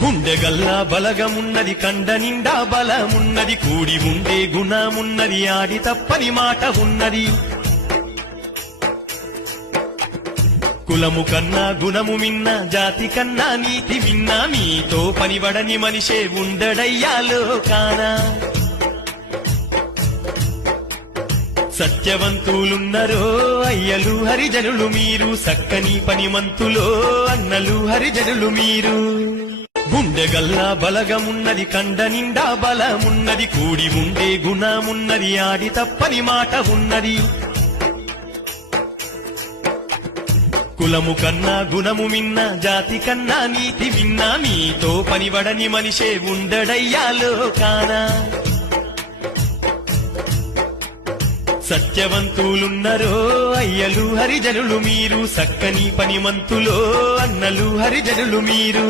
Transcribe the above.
గుండెగల్లా బలగమున్నది కండ నిండా బలమున్నది కూడి ఉండే గుణమున్నది ఆడి తప్పని మాట ఉన్నది కులము కన్నా గుణము మిన్న జాతి కన్నా నీతి మిన్న మీతో పనివడని మనిషే ఉండడయ్యా లోకానా సత్యవంతులున్నరో అయ్యలు హరిజనులు మీరు సక్కని పనిమంతులో అన్నలు హరిజనులు మీరు గుండెగల్లా బలగమున్నది కండ నిండా బలమున్నది కూడి ఉండే గుణమున్నది ఆడి తప్పని మాట ఉన్నది కులము కన్నా గుణము మిన్న జాతి కన్నా నీతి మిన్న మీతో పనివడని మనిషే ఉండడయ్యా లోకానా సత్యవంతులున్నరో అయ్యలు హరిజనులు మీరు సక్కని పనిమంతులో అన్నలు హరిజనులు మీరు